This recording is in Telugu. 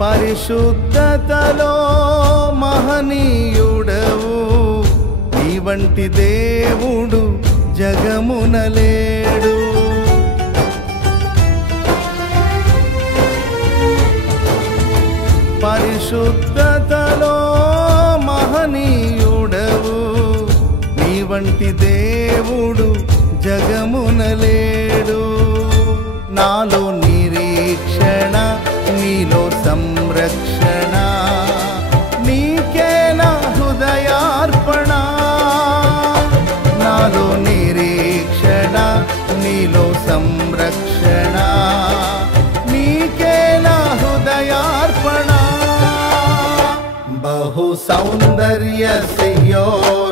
పరిశుద్ధతలో మహనీయుడవు, నీ వంటి దేవుడు జగమున లేడు. పరిశుద్ధతలో మహనీయుడవు, నీ వంటి దేవుడు జగమున లేడు. నాలో నిరీక్షణ, నీలో సంరక్షణ, నీకే నా హృదయార్పణ. నాలో నిరీక్షణ, నీలో సంరక్షణ, నీకే నా హృదయార్పణ. బహు సౌందర్య సియోన్